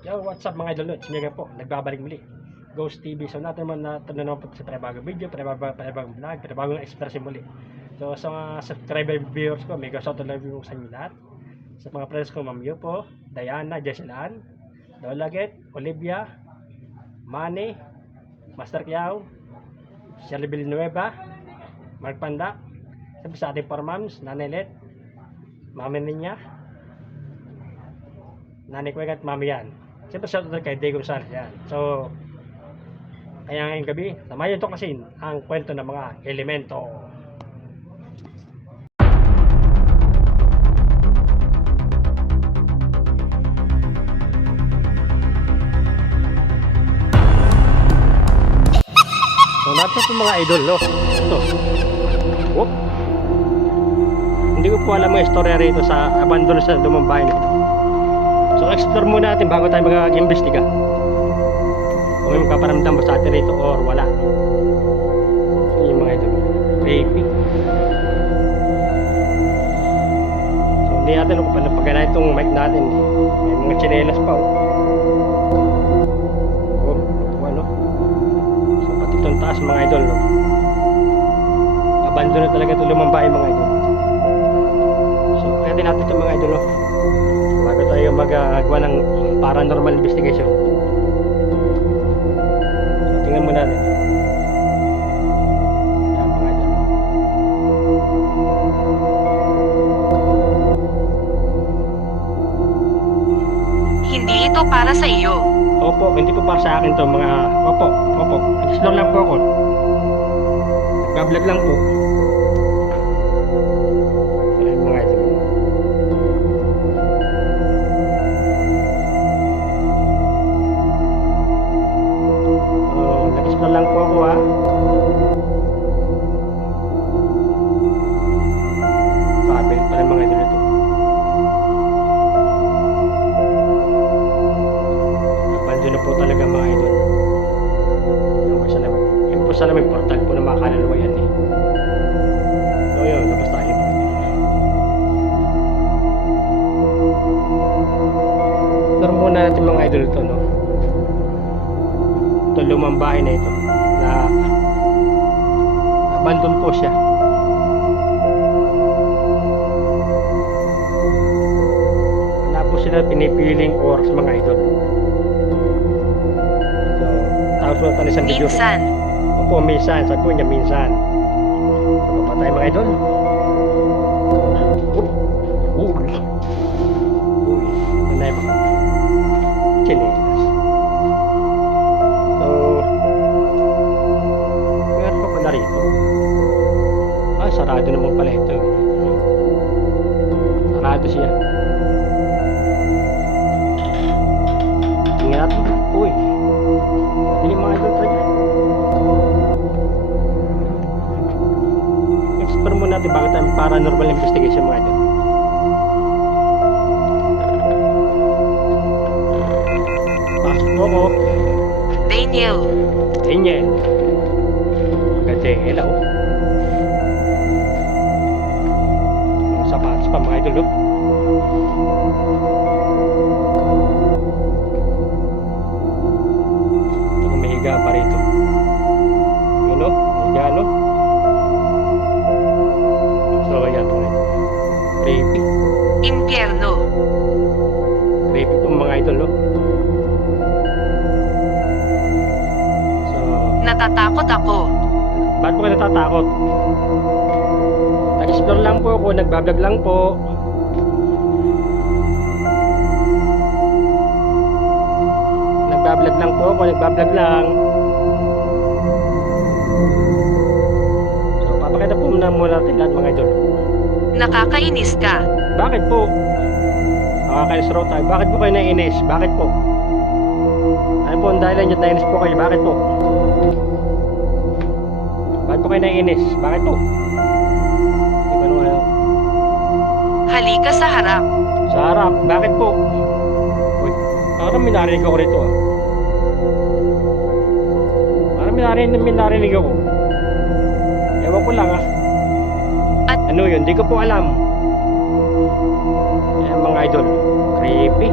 Yo, what's up mga idol? Sige po, nagbabalik muli. Ghost TV. So natin naman na naman po sa panibagong video, panibagong vlog, panibagong expression muli. So sa mga subscriber viewers ko, mega shout out love you sa inyo lahat. Sa mga friends ko, Ma'am Yupo, Diana, Jesselan, Dolaget, Olivia, Manny, Master Kiao, Shirley Villanueva, Mark Panda, sa ating formams, Nanelet, Mami Ninya, Nanay ko at Mami yan. Siyempre shout out kay Diego Gonzalez yan. So, kaya ngayong gabi, samayan ito kasi ang kwento ng mga elemento. So, natin po mga idol, no? Ito. Whoop. Hindi ko po alam mga istorya rito sa abandon sa lumang bahay nito. So, explore muna natin bago tayo mag-imbestiga. Kung may magpaparamdam ba sa atin rito or wala. So, yung mga ito. Baby. So, hindi natin kung paano pagana itong mic natin. May mga chinelas pa. Oh, ano? So, pati itong taas mga idol. No? Abandon na talaga itong lumang bahay mga idol. So, kaya din natin itong mga idol. No? Bago tayo magagawa ng paranormal investigation. So, tingnan mo natin. Yan mga idol. Hindi ito para sa iyo. Opo, hindi po para sa akin to mga... Opo. Explore lang po ako. Nagbablog lang po. Yan mga idol. Nag-explore lang po ako ha. Pabilit pa rin mga idol ito. Abandon na po talaga mga idol. Yung po sa namin portal po na makakalalawa yan eh. So yun, labas tayo mga idol. Pero muna natin mga idol ito no. Ito lumang bahay na ito na abandon po siya. Wala po sila pinipiling oras mga idol. So, tapos mo natin isang video. Minsan. Opo, minsan. Sabi po niya minsan. So, papatay mga idol. Uy. Manay mga chinelas. So, meron pa pala rito. Ah, sarado naman pala ito. Sarado siya. Tingnan natin. Uy. Madilim mga idol talaga. Explore muna natin bakit ang paranormal investigation mga idol. Pasok po ako. Daniel. Daniel. Magandang oh. Mga sapatos pa mga idol. Ito may higa pa rito. Yun o. Higa no. So yan mga idol. Creepy. Impyerno. Creepy po mga idol no. So Natatakot ako. bakit po kayo natatakot? Nag-explore lang po ako, nagbablog lang po. Nagbablog lang po ako, nagbablog lang. So, papakita po muna natin lahat mga idol. Nakakainis ka. Bakit po? Nakakainis raw tayo. Bakit po kayo naiinis? Bakit po? Ano po ang dahilan nyo naiinis po kayo? Bakit po? Bakit po kayo naiinis? Bakit po? Hindi ko ano. Halika sa harap. Sa harap, bakit po? Uy, parang may narinig ako rito ah. Parang may narinig ako. Ewan ko lang ah. Ano yun? Hindi ko po alam. Ayan mga idol. Creepy.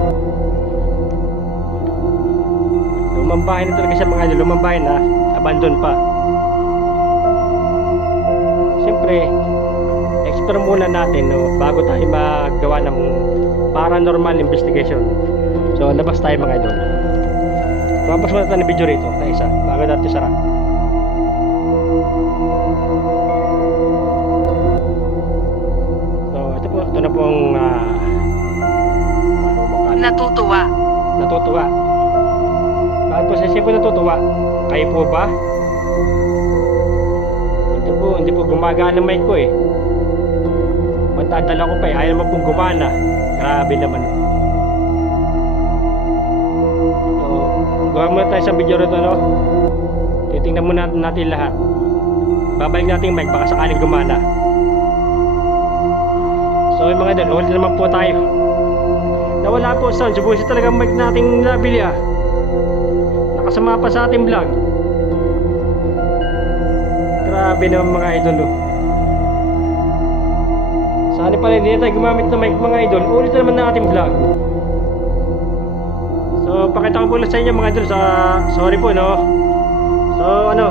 Lumambahay na talaga siya mga idol. Lumambahay na. Abandon pa. Siyempre, explore muna natin, no, bago tayo magawa ng paranormal investigation. So, labas tayo mga idol. Tapos muna tayo ng video rito na isa bago natin sarap. So, ito na po ang Natutuwa. natutuwa. Bakit po siya po natutuwa? Kayo po ba? Hindi po gumagana mic ko eh. Matadala ko pa eh. Ayaw naman pong gumana. Grabe naman. So, gawa muna tayo sa video rito, no? Titingnan muna natin lahat. Babalik natin yung mic baka sakaling gumana. So yung mga idol, ulit naman po tayo. Nawala po sound. Subusin talaga mic nating nabili ah. Nakasama pa sa ating vlog. Grabe naman mga idol oh. Sana pala hindi tayo gumamit ng mic mga idol. Ulit na naman na ating vlog. So pakita ko po ulit sa inyo mga idol sa sorry po no. So ano,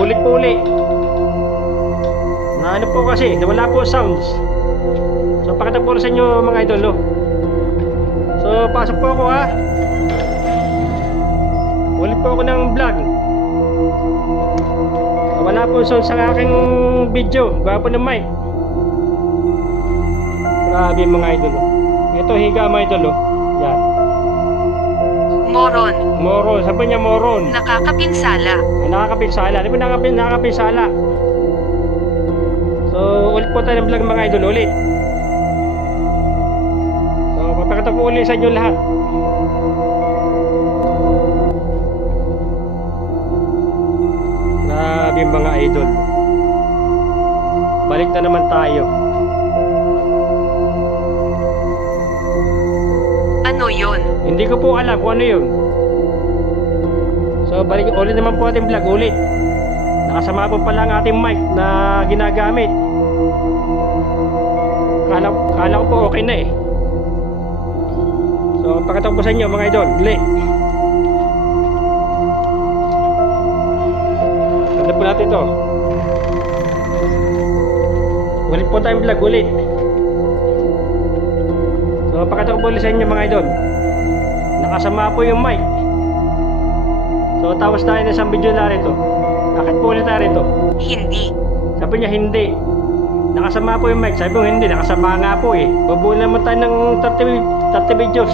ulit po ulit na ano po kasi nawala po sounds. So pakita po ulit sa inyo mga idol no. So pasok po ako ha. Ulit po ako ng vlog. Wala po sound sa aking video. Gawa po ng mic. Grabe mga idol oh. Ito higa mga idol oh. Yan. Moron. Moron. Sabi niya moron. Nakakapinsala. Nakakapinsala. Di ba nakakapinsala? So ulit po tayo ng vlog mga idol. Ulit. So papakita po ulit sa inyo lahat. Grabe mga idol. Balik na naman tayo. Ano yun? Hindi ko po alam kung ano yun. So balik ulit naman po ating vlog. Ulit. Nakasama po pala ang ating mic na ginagamit. Kala ko po okay na eh. So pakita ko po sa inyo mga idol. Ulit. Ganda po natin to. Ulit po tayong vlog. Ulit. So pakita ko po ulit sa inyo mga idol. Nakasama po yung mic. So tapos tayo na isang video na rito. Bakit po ulit tayo rito? Hindi. Sabi niya hindi. Nakasama po yung mic. Sabi ko hindi. Nakasama nga po eh. Babuo naman tayo ng 30 videos.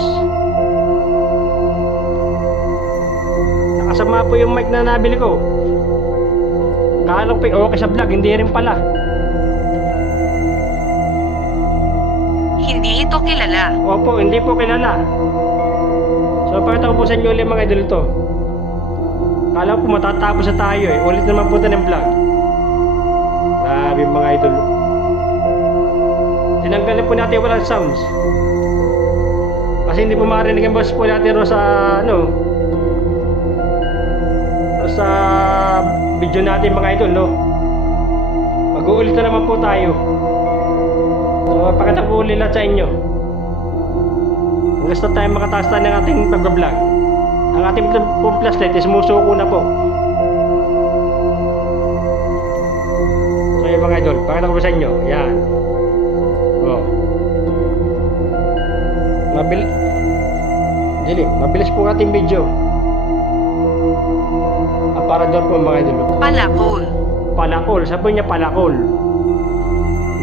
Nakasama po yung mic na nabili ko. Kala ko okay sa vlog. Hindi rin pala. Hindi ito kilala. Opo, hindi po kilala. So pakita ko po sa inyo ulit mga idol to. Kala ko po matatapos na tayo eh. Ulit naman po tayo ng vlog. Grabe mga idol. Tinanggalin po natin walang sounds. Kasi hindi po marinig ang boses po natin ro sa ano. Sa video natin mga idol no. Mag-uulit na naman po tayo. So pakita ko ulit lahat sa inyo. Gusto tayo makataas tayo ng ating pag-vlog. Ang ating pong flashlight is sumusuko na po. So yung mga idol, pakita ko sa inyo. Yan. Oh. Mabilis po ating video. Aparador po mga idol. Palakol. Palakol, sabi niya palakol.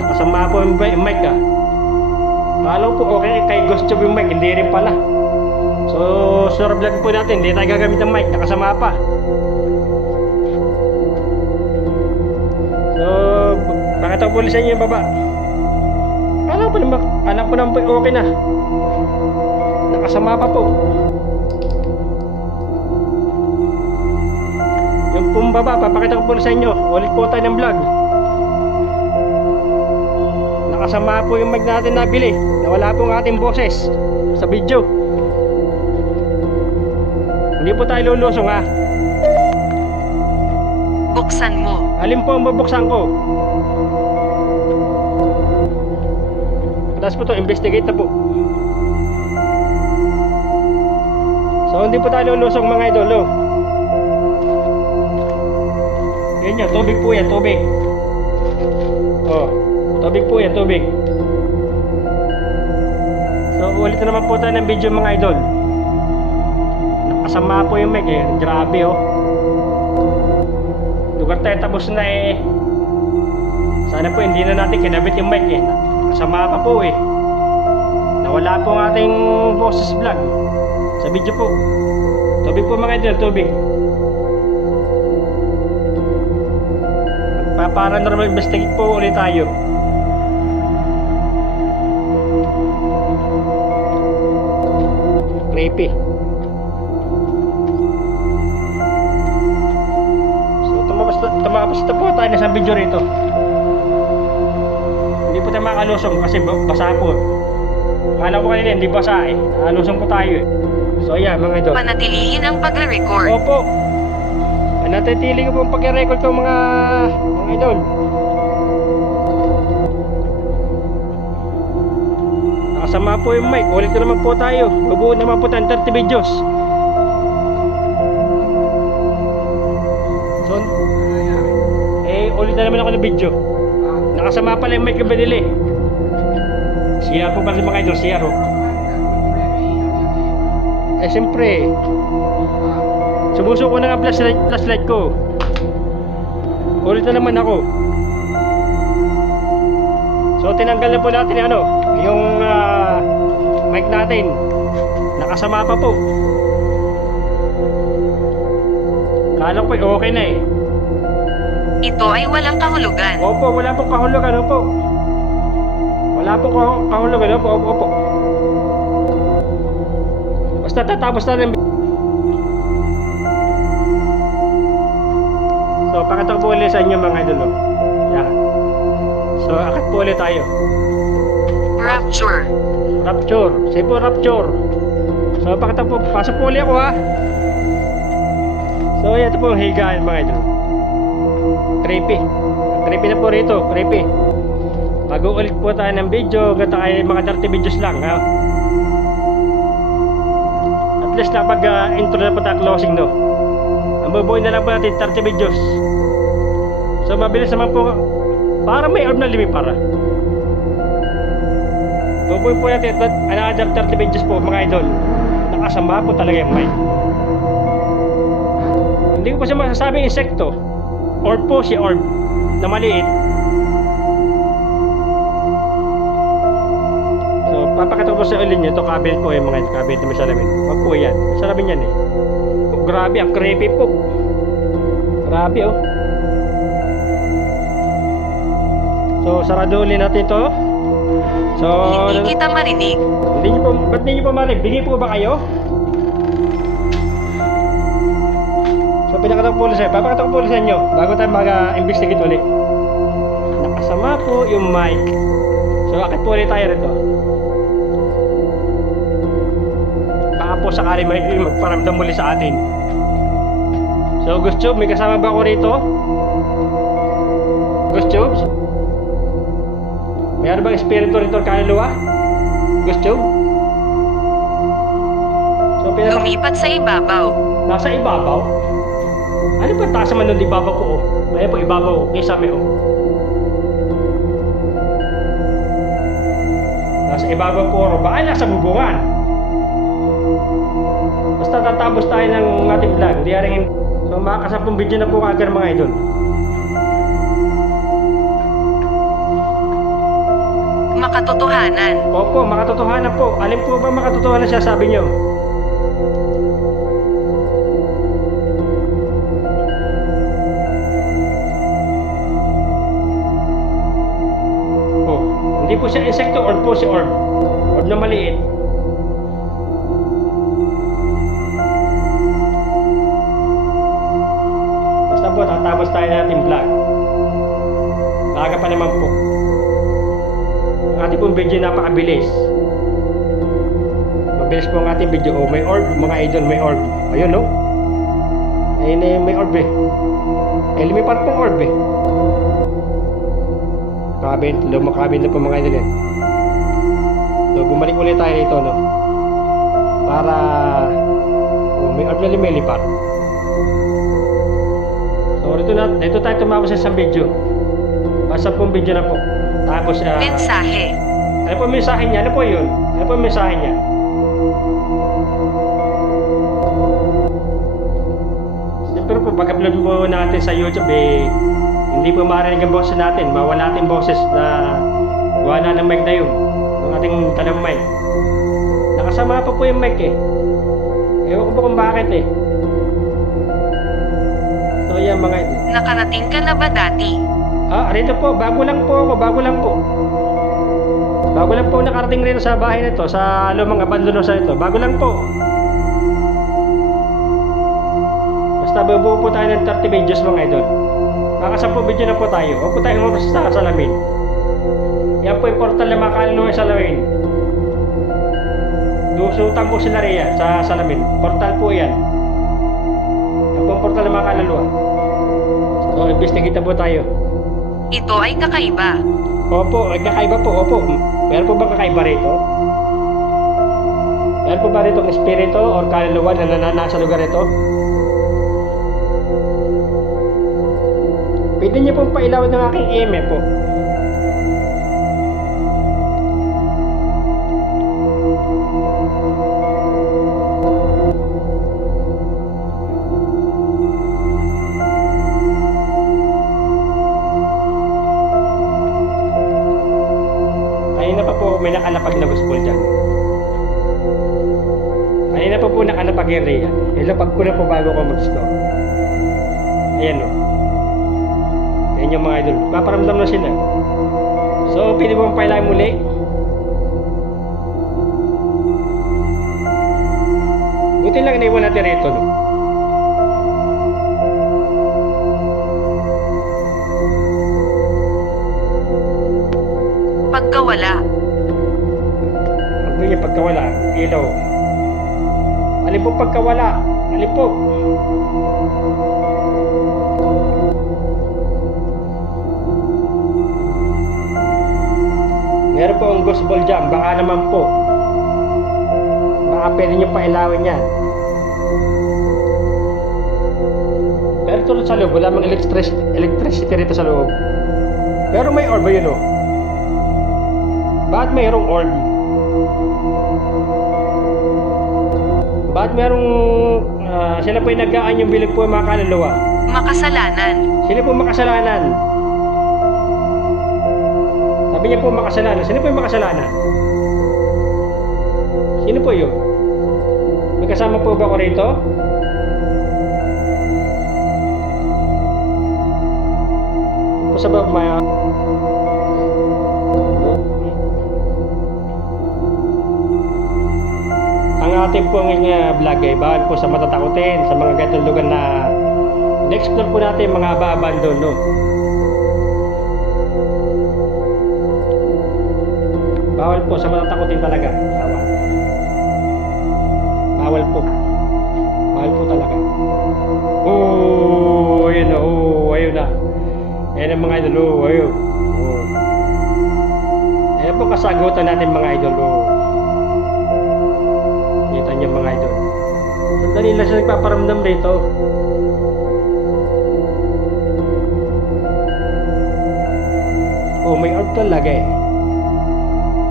Nakasama po yung mic ah. Kala po okay kay Ghost Tube yung mic, hindi rin pala. So, sa vlog po natin, hindi tayo gagamit ng mic, nakasama pa. So, pakita ko ulit sa inyo yung baba. Kala ko naman po okay na. Nakasama pa po. Yung pong baba, papakita ko po ulit sa inyo. Ulit po tayo ng vlog. Nakasama po yung mic natin nabili. Nawala po ang ating boses sa video. Hindi po tayo lulusong ha. Buksan mo. Alin po ang bubuksan ko? Tapos po to, investigate na po. So hindi po tayo lulusong mga idol, oh. Yan yun, tubig po yan, tubig. Oh, tubig po yan, tubig. So, ulit na naman po tayo ng video mga idol. Nakasama po yung mic eh, grabe oh. Lugar tayo tapos na eh. Sana po hindi na natin kinabit yung mic eh. Nakasama pa po eh. Nawala po ang ating boses vlog sa video po. Tubig po mga idol, tubig. Magpaparanormal investigate po ulit tayo. Creepy. So tumapos na po tayo sa video rito. Hindi po tayo makalusong kasi basa po. Akala ko kanina hindi basa eh. Nakalusong po tayo eh. So ayan mga idol. Panatilihin ang pagre-record. Opo. Panatili ko po ang pag-record ko mga idol. Nakasama po yung mic. Ulit na naman po tayo. Bubuo naman po tayong 30 videos. So, ulit na naman ako ng video. Nakasama pala yung mic na binili. Siya po pala sa mga idol. Siya ho. Siyempre sumuso ko na nga flashlight ko. Ulit na naman ako. So tinanggal na po natin yung mic natin. Nakasama pa po. Kala ko okay na eh. Ito ay walang kahulugan. Opo, wala pong kahulugan. Opo. Wala pong kahulugan. Opo, opo, opo. Basta tatapos na ng... So, pakita ko po ulit sa inyo mga idol. Yan. So, akit po ulit tayo. Rapture. Rapture. Sige po, rapture. So, pakita po. Pasok po ulit ako ha. So, ito po ang higaan mga idol. Creepy. Creepy na po rito. Creepy. Bago ulit po tayo ng video. Gata ay mga 30 videos lang ha. At least na pag intro na po tayo closing no. Ang bubuin na lang po natin 30 videos. So mabilis naman po. Para may orb na para. Bubuin po natin another 30 videos po mga idol. Nakasama po talaga yung mic. Hindi ko pa siya masasabing insekto. Orb po si orb na maliit. So papakita ko po sa ulit nyo. Ito cabinet po yung mga cabinet na may salamin. Wag po yan. May salamin yan eh. Oh, grabe ang creepy po. Grabe oh. So sarado ulit natin ito. So Hindi kita marinig. hindi nyo po, ba't hindi nyo po marinig? Bingi po ba kayo? So pinakita ko po ulit sa inyo. Papakita ko po ulit sa inyo bago tayo mag-investigate ulit. Nakasama po yung mic. So akit po ulit tayo rito. Baka po sakali may magparamdam muli sa atin. So Ghost Tube, may kasama ba ako rito? Ghost Tube? Mayroon bang espiritu rito kaluluwa? Ghost Tube? So Lumipat sa ibabaw. nasa ibabaw? Ano ba taas naman ng ibabaw ko oh? Ayan po ibabaw oh, kisame oh. Nasa ibabaw po oh, baka nasa bubungan. Basta tatapos tayo ng ating vlog. Hindi rin. So makakasampung video na po kagad mga idol. Makatotohanan. Opo, makatotohanan po. Alin po ba makatotohanan siya sabi nyo? Oh, hindi po siya insekto, orb po si orb. Orb na maliit. Basta po, tatapos tayo natin vlog. Maaga pa naman po. Ang ating pong video napakabilis. Mabilis po ang ating video. Oh, may orb, mga idol, may orb. Ayun, no? Ayun eh, may orb eh. Eh, lumipat pong orb eh. Lumakabin na po mga idol yan. So, bumalik ulit tayo dito, no? Para orb na lumilipad. So, dito tayo tumapos sa isang video. Basta pong video na po. Tapos, Mensahe. ano po yung mensahe niya? Ano po yun? Ano po yung mensahe niya? Siyempre po, pag-upload po natin sa YouTube, hindi po marinig ang boses natin. Mawala ating boses na wala ng mic na yun. Yung ating talang mic. Nakasama pa po yung mic Ewan ko po kung bakit So, yan mga ito. Nakarating ka na ba dati? Rito po, bago lang po. Bago lang po nakarating rito sa bahay na ito, sa lumang abandono sa ito. Bago lang po. Basta bubuo po tayo ng 30 videos mga idol. Makasampu video na po tayo. Huwag po tayo humabas sa salamin. Yan po yung portal na makaluluwa sa salamin. Dusutan po sila riyan sa salamin. Portal po yan. Yan po yung portal na makaluluwa. So, investigate po tayo. Ito ay kakaiba. Opo, kakaiba po, opo. Meron po bang kakaiba rito? Meron po ba rito ang espiritu o kaluluwa na nasa lugar ito? Pwede niyo pong pailawin ng aking eme po. May nakalapag na gospel dyan. Kanina po nakalapag yung Rhea. Ilapag ko na po bago ko mag-store. Ayan Ayan yung mga idol. Paparamdam na sila. So, pwede mo pailahin muli. Buti lang naiwan natin rito, Pagkawala. Yung pagkawala, ilaw. Alin po pagkawala? Alin po? Meron po ang gospel dyan. Baka naman po. Baka pwede nyo pailawin yan. Pero tulad sa loob, wala mang electricity rito sa loob. Pero may orb yun Bakit mayroong orb? Bakit merong sila po yung nag-aan yung bilig po yung mga kaluluwa? Makasalanan. Sila po makasalanan. Sabi niya po makasalanan. Sino po yung makasalanan? Sino po yun? May kasama po ba ako rito? Po sa baba may ating pong vlog bawal po sa matatakutin sa mga ganitong lugar na na-explore po natin mga abandono. Bawal po sa matatakutin talaga. Bawal po talaga. Ayun na. Ayan ang mga idol. Ayun po kasagutan natin mga idol. Yung mga idol. Sandali lang siya nagpaparamdam rito. May orb talaga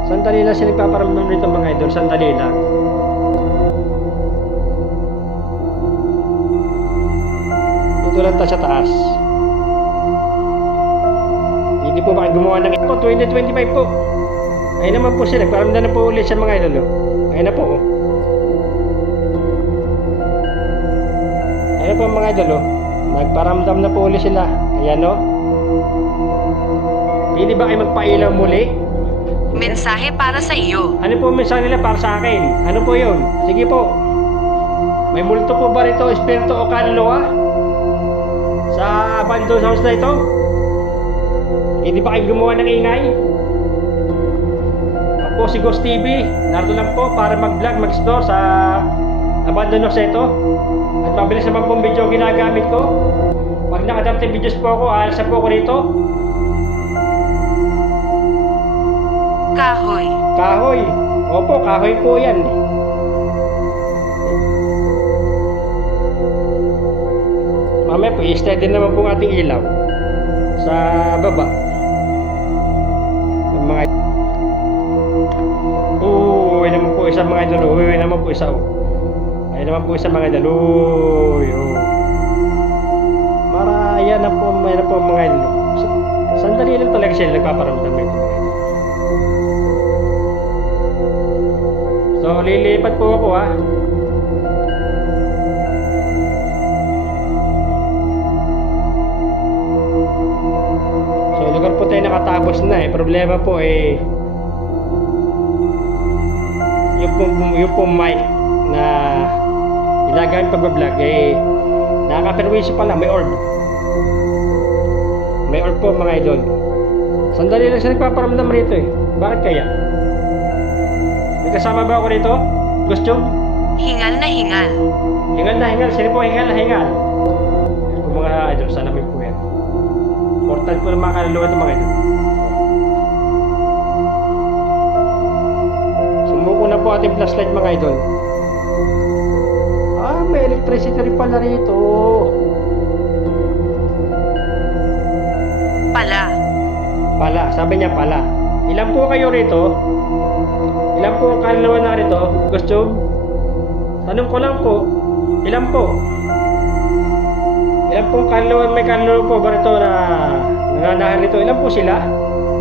Sandali lang siya nagpaparamdam rito mga idol. Sandali lang. Ito lang sa taas. Hindi po bakit gumawa ng 2025 po. Ayun naman po siya. Nagpaparamdam na po ulit sa mga idol. Ayun na po Ayan po mga idol Nagparamdam na po ulit sila. Ayan Pwede ba kayo magpailaw muli? Mensahe para sa iyo. Ano po ang mensahe nila para sa akin? Ano po yun? Sige po. May multo po ba rito, espiritu o kaluluwa? Sa abandoned house na ito? Hindi ba kayo gumawa ng ingay? Ako si Ghost TV. Narito lang po para mag-vlog, mag-explore sa abandoned house na ito. At mabilis naman pong video ang ginagamit ko. Pag naka-30 videos po ako, aalsa po ako rito. Kahoy. Kahoy. Opo, kahoy po yan. i-steady naman po ang ating ilaw sa baba. Yung mga uy naman po isa mga idol. Uy naman po isa. Ay naman po isa mga idol. Uy. Yan na po, may na po mga idol. Sandali lang talaga sila nagpaparamdam nito mga idol. So lilipat po ako ha. So lugar po tayo nakatapos na eh. Problema po eh yung po mic na ilagamit pag-vlog eh nakaka-perwisyo pala, may orb. May orb po mga idol. Sandali lang siya nagpaparamdam rito eh. Bakit kaya? May kasama ba ako rito? Costume? Hingal na hingal. Hingal na hingal. Sino po hingal na hingal? Yan po mga idol. Sana may po yan. Important po ng mga kaluluwa ng mga idol. Sumuko na po ating flashlight mga idol. May electricity rin pala rito. Pala, sabi niya pala. Ilan po kayo rito? Ilan po ang kaluluwa na rito? Costume? Tanong ko lang po. Ilan po? Ilan po ang kaluluwa, may kaluluwa po ba rito na nananahan rito? Ilan po sila?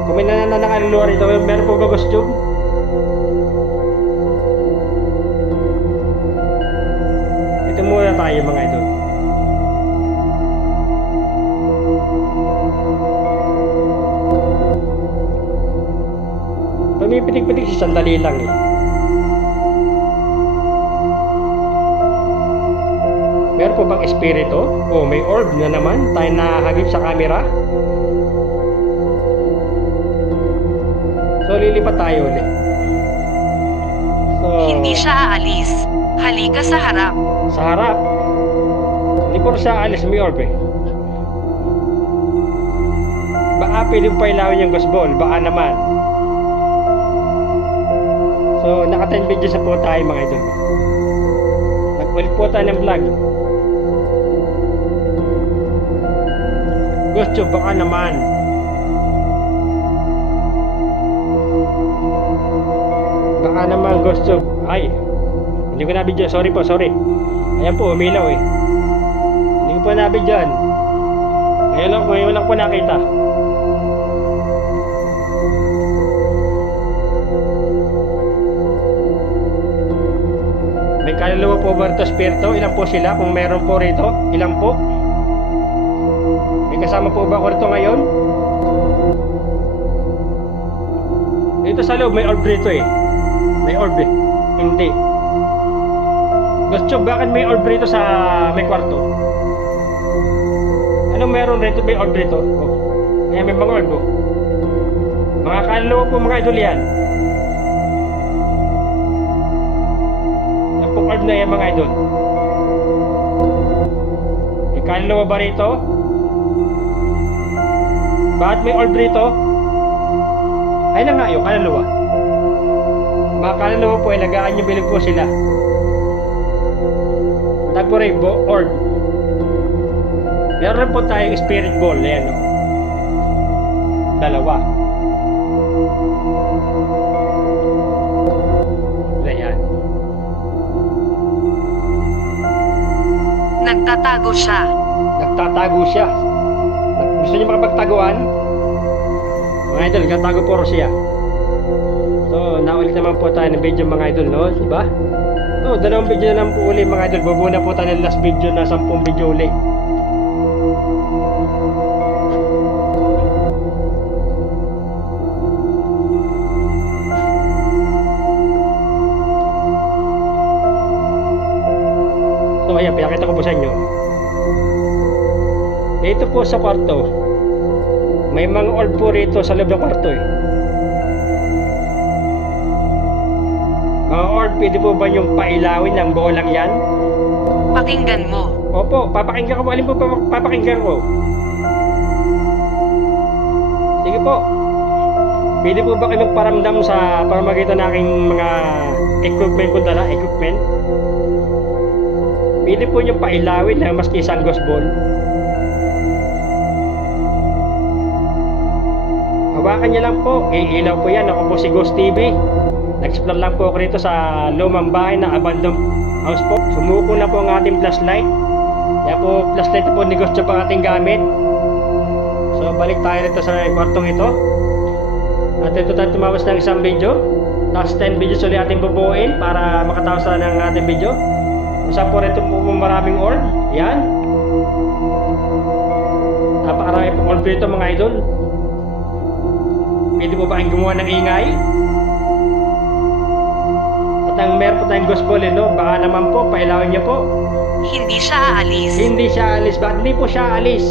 Kung may nananahan kaluluwa rito, meron po ba costume? Ito muna tayo mga idol. Pumipitik-pitik si sandali lang eh. Meron po bang espiritu? O may orb na naman tayo nahagip sa camera. So lilipat tayo ulit. So, Hindi siya aalis. Halika sa harap. sa harap. Hindi po siya alis, may orb eh. Baka pwede pa ilawin yung gusbol. Baka naman. So, naka 10 videos na po tayo mga idol. Nag-ulit po tayo ng vlog. Gusto, baka naman. Baka naman, gusto. Ay, hindi ko na-video. Sorry po, sorry. Ayan po, umilaw eh. Hindi ko po na-videoan. Ngayon lang po nakita. May kaluluwa po ba rito spirito? Ilan po sila? Kung meron po rito, ilan po? May kasama po ba ako rito ngayon? Dito sa loob, may orb rito eh. May orb eh. Hindi. Gusto, bakit may orb rito sa may kwarto? Ano meron rito? May orb rito. Oh. Ayan, may mga orb oh. Mga kaluluwa po mga idol yan. Orb na yan mga idol. May kaluluwa ba rito? Bakit may orb rito? Ay na nga yun, kaluluwa. Mga kaluluwa po ay lagaan nyo bilog po sila. Tag po rainbow orb. Meron po tayong spirit ball. Ayan o. Dalawa. Ayan. Nagtatago siya. Nagtatago siya. Gusto niyo makapagtaguan? Mga idol, nagtatago po siya. So, naulit naman po tayo ng video mga idol, no? Diba? So, dalawang video na lang po uli mga idol. Bubuo na po tayo ng last video na 10 video uli. So, ayan, pinakita ko po sa inyo. Dito po sa kwarto, may mga orb po rito sa loob ng kwarto eh. Mga orb, pwede po ba yung pailawin ng bolang yan? Pakinggan mo. Opo, papakinggan ko. Alin po papakinggan ko? Sige po. Pwede po ba kayo magparamdam sa pamamagitan ng aking mga equipment ko dala? Equipment? Pwede po yung pailawin ng maski isang ghost ball. Hawakan niyo lang po. Ilaw po yan. Ako po si Ghost TV. Nag-explore lang po ako rito sa lumang bahay na abandoned house po. Sumuko na po ang ating flashlight. Kaya po flashlight po ni Ghost Job ang ating gamit. So balik tayo rito sa kwartong ito. At ito tayo tumawas ng isang video. Tapos 10 videos ulit ating bubuuin para makatawas na ng ating video. Isa po rito po maraming orb. Yan. Napakarami po orb dito mga idol. Pwede po ba ang gumawa ng ingay? At ang meron po tayong ghost ball, no? Baka naman po, pailawin niyo po. Hindi siya aalis. Hindi siya alis. Bakit hindi po siya alis?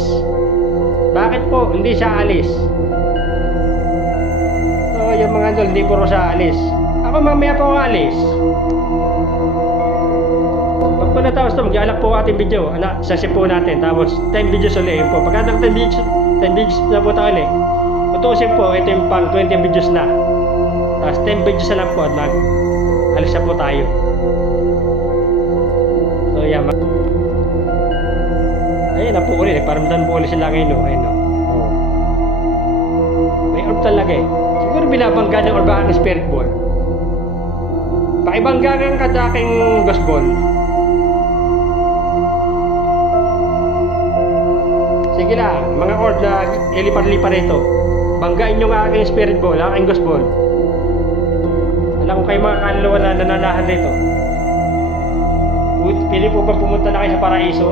Bakit po hindi siya alis? So, yung mga idol, hindi po siya alis. Ako mamaya po ako alis. Pag po natapos ito, mag-alak po ating video. Sasip po natin. Tapos 10 videos ulit po. Pagka ng 10 videos na po tayo ulit. Tutusin po, ito yung pang 20 videos na. Tapos 10 videos na lang po at alis na po tayo. So yan. Ayun na po ulit. Nagparamdam po ulit sila ngayon. Ayun, no? Oh. May orb talaga eh. Siguro binabangga ng orb ang spirit ball. Pakibangga ng kadaking ghost ball. Sige lang, mga orb na ilipar-lipar ito. Banggain nyo nga aking spirit ball, aking ghost ball. Alam ko kayo mga kaluluwa na nananahan dito. Pili po ba pumunta na kayo sa paraiso?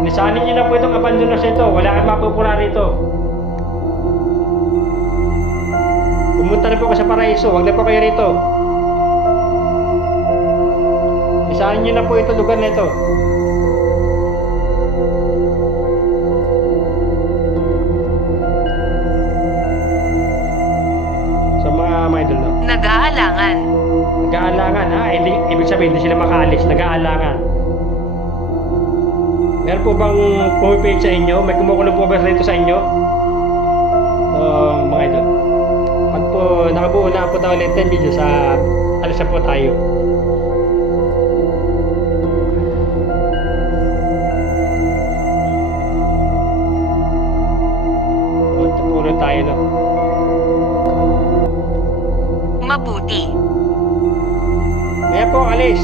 Nisanin nyo na po itong abandonos ito. Wala kayong mapupura rito. Pumunta na po kayo sa paraiso. Huwag na po kayo rito. Nisanin nyo na po itong lugar na ito. Nag-aalangan. Nag-aalangan ha? Ibig sabihin hindi sila makaalis. Nag-aalangan. Meron po bang pumipilit sa inyo? May kumukulong po ba rito sa inyo? So mga idol, pag po nakabuo na po tayo ulit 10 video sa alis na po tayo. Ito po na tayo no? Mabuti. Maya po alis.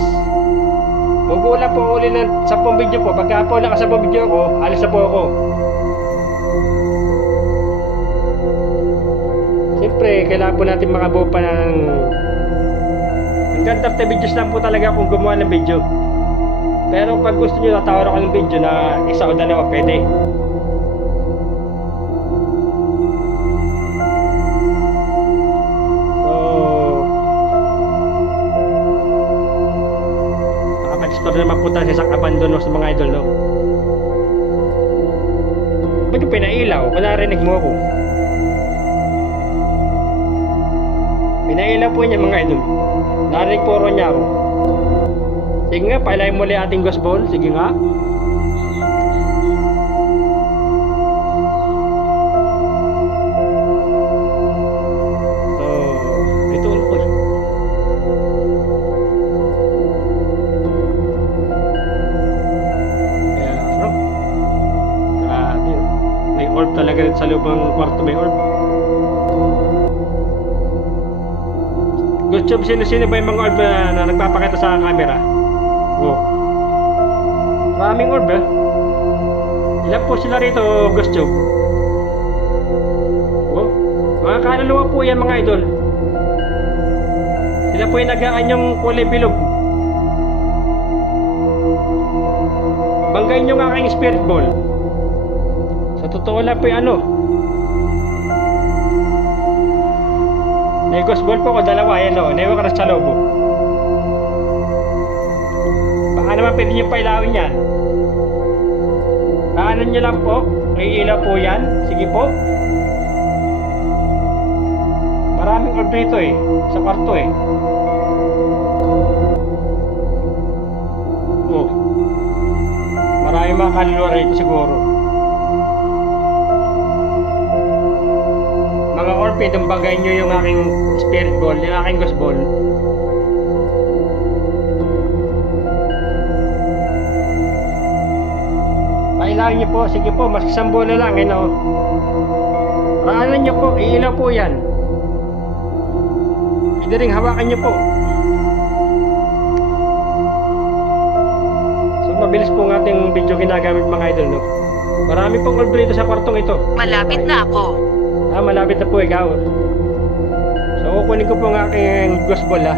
Bubula po uli ng 10 video po. Pagka po naka 10 video ko, alis na po ako. Siyempre, kailangan po natin makabuo pa ng hanggang 30 videos lang po talaga kung gumawa ng video. Pero pag gusto nyo natawar ako ng video na isa o dalawa, pwede. Explore naman po tayo sa isang abandono sa mga idol, no? Ba't yung pinailaw? Kung narinig mo ako. Pinailaw po niya mga idol. Narinig po ron niya ako. Sige nga, pailayin mo ulit ating ghost ball. Sige nga. Orb talaga rin sa loob ng kwarto, may orb. Ghost Job, sino ba yung mga orb na nagpapakita sa camera? Oh. Maraming orb eh. Ilan po sila rito, Ghost Job? Oh. Mga kaluluwa po yan mga idol. Sila po yung nag-aanyong kulay bilog. Banggain nyo nga aking spirit ball. Sa totoo lang po yung ano. May ghost ball po ko, dalawa. Ayan o, naiwan ka na sa lobo. Baka naman pwede nyo pailawin yan. Kaanan nyo lang po. May ilaw po yan. Sige po. Maraming orb dito eh. Sa kwarto eh. Oh. Maraming mga kaluluwa rito siguro. Mga orb, itong bagay nyo yung aking spirit ball, yung aking ghost ball. Pailawin nyo po, sige po, mas isang bola lang, you know. Paraanan nyo po, iilaw po yan. Pwede rin hawakan nyo po. So mabilis po ang ating video ginagamit mga idol, no? Marami pong orb dito sa kwartong ito. Malapit na ako. Malapit na po ikaw. So kukunin ko po ang aking ghost ball ha.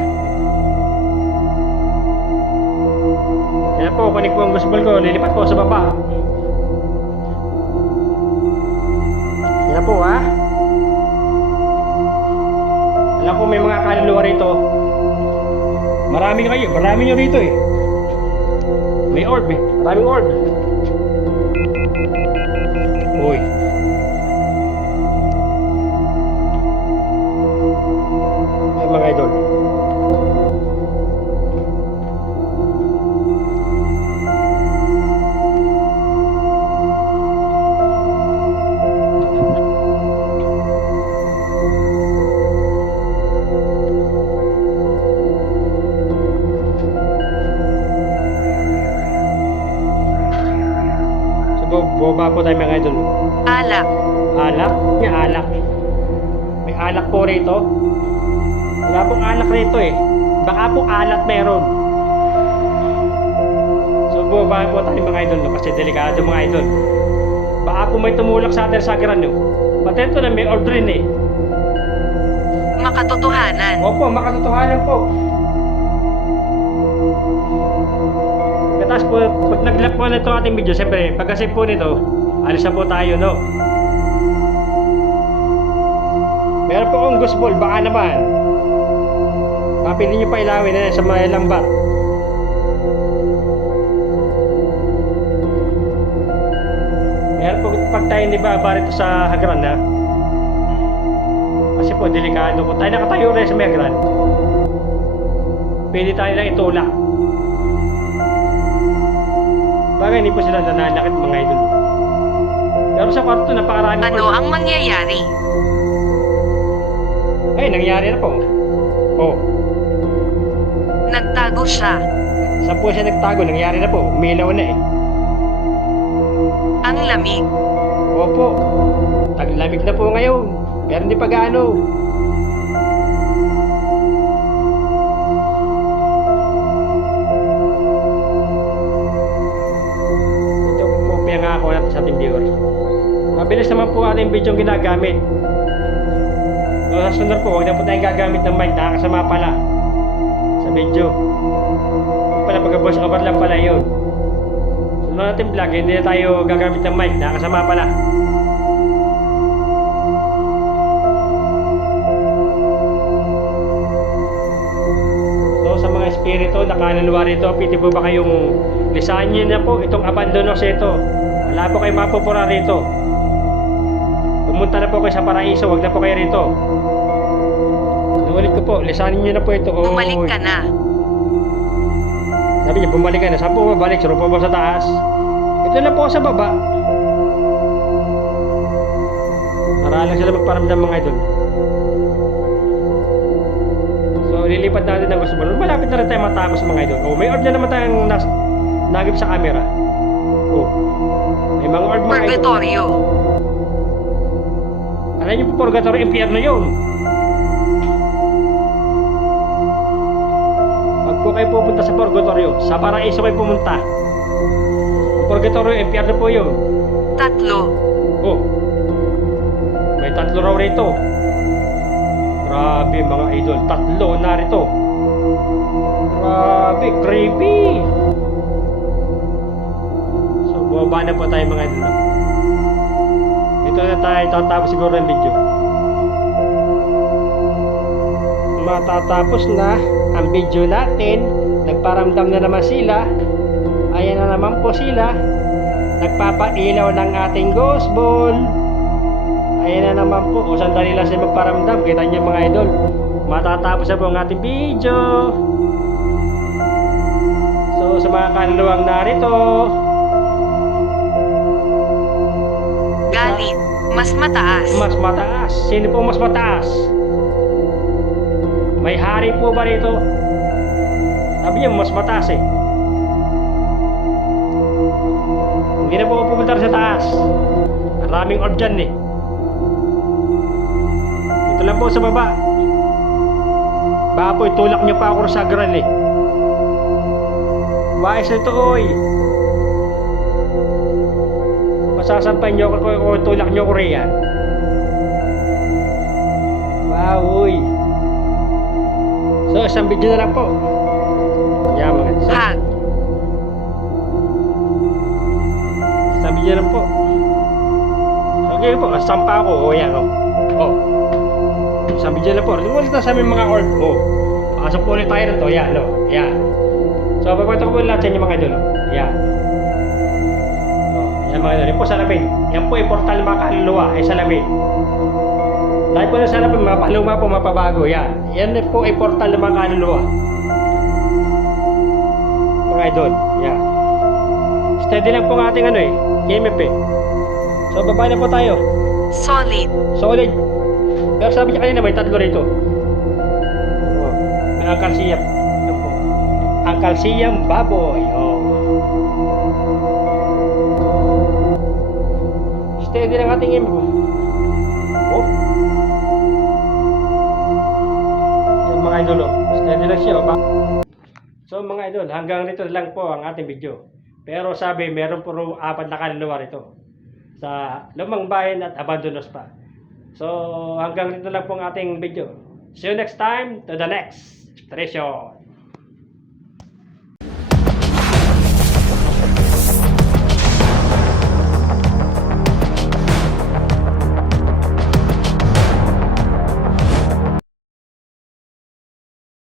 Kaya po, kukunin ko ang ghost ball ko, lilipat po sa baba. Yan po ha. Alam ko may mga kaluluwa rito. Marami kayo, marami nyo rito eh. May orb eh, maraming orb. Uy. Ay mga idol. Boba po tayo mga idol. Alak. Alak? May alak. May alak po rito. Wala pong alak rito eh. Baka po alat meron. So boba po tayo mga idol, no? Kasi delikado mga idol. Baka po may tumulak sa atin sa gran nyo. Pati ito na may order rin eh. Makatotohanan. Opo, makatotohanan po. Tapos po, pag nag-lock po na ito ating video, siyempre, pagkasip po nito, alis na po tayo, no? Meron po akong ghost ball, baka naman. Kapili nyo pa ilawin na sa mga lambat. Meron po, pag tayo nibaba rito sa hagran, ha? Kasi po, delikado po. Tayo nakatayo rin sa may hagran. Pwede tayo lang itulak. Bagay hindi po sila nananakit mga idol. Pero sa kwarto napakarami Ano ang mangyayari? Ay, nangyari na po. Oh, Nagtago siya. saan po siya nagtago? Nangyari na po. Umilaw na eh. Ang lamig. Opo. Taglamig na po ngayon. Pero hindi pa gaano. Ako natin sa ating viewers. Mabilis naman po ating video yung ginagamit. So, sa sunod po, huwag na po tayong gagamit ng mic. Nakakasama pala sa video. Huwag pala pagka-voice over lang pala yun. Sunod natin vlog, hindi na tayo gagamit ng mic. Nakakasama pala. So sa mga espiritu, nakaluluwa rito, piti po ba kayong lisahan nyo na po itong abandonos ito. Wala po kayo mapupura rito. Pumunta na po kayo sa paraiso, wag na po kayo rito. Nuulit ko po, lisanin nyo na po ito. Bumalik ka na. Sabi niya, bumalik ka na. Saan po babalik? Suro po ba sa taas? Ito na po sa baba. Para lang sila magparamdam mga idol. So lilipat natin ng gusto mo. Malapit na rin tayo matapos mga idol. Oh, may orb na naman tayong nagip sa camera. Oh, may mga orb mga idol. Purgatorio. Alam niyo po, purgatorio, impyerno yun. Pag po kayo pupunta sa purgatorio, sa paraiso kayo pumunta. Purgatorio, impyerno po yun. Tatlo. Oh, may tatlo raw rito. Grabe mga idol, tatlo narito. Grabe, creepy. So, bumaba na po tayo mga idol. Ito na tayo, tatapos siguro yung video. Matatapos na ang video natin. Nagparamdam na naman sila. Ayan na naman po sila. Nagpapailaw ng ating ghost ball. Ayan na naman po. O sandali lang sila magparamdam. Kita niyo mga idol. Matatapos na po ang ating video. So sa mga kaluluwang narito, Galit. Mas mataas. mas mataas. Sino po mas mataas? May hari po ba rito? Sabi niya mas mataas eh. Hindi na po pupunta sa taas. Maraming orb dyan eh. Dito lang po sa baba. Baka po itulak niyo pa ako sa gral eh. Wais na ito oy. Masasampay niyo ako o tulak niyo ko riyan. Wow, uy. So, isang video na lang po. Yan mga Hag. isang video na lang po. Okay po, sampa ako. O yan o. Oh. Isang video na po. Lumulit na sa aming mga orb. Oh. Pasok po ulit tayo na to. Yan o. Yan. So, pagpapito ko po lahat sa inyo mga idol. Yan. Oh, yan mga idol. Yan po salamin. Yan po yung portal mga kaluluwa. Ay salamin. Dahil po na salamin, mapaluma po, mapabago. Yan. Yan po ay portal ng mga kaluluwa. Mga idol. Yan. Steady lang po ang ating ano eh. KMF eh. So, baba na po tayo. Solid. Solid. Pero sabi niya kanina may tatlo rito. Oh, may Uncle Siam. Yan po. Uncle Siam baboy. Oh. Steady lang ating game. Oh. Yan mga idol. Oh. Steady lang siya. Oh. So mga idol, hanggang rito lang po ang ating video. Pero sabi, meron po 4 na kaluluwa rito. Sa lumang bayan at abandonos pa. So hanggang rito lang po ang ating video. See you next time to the next expression.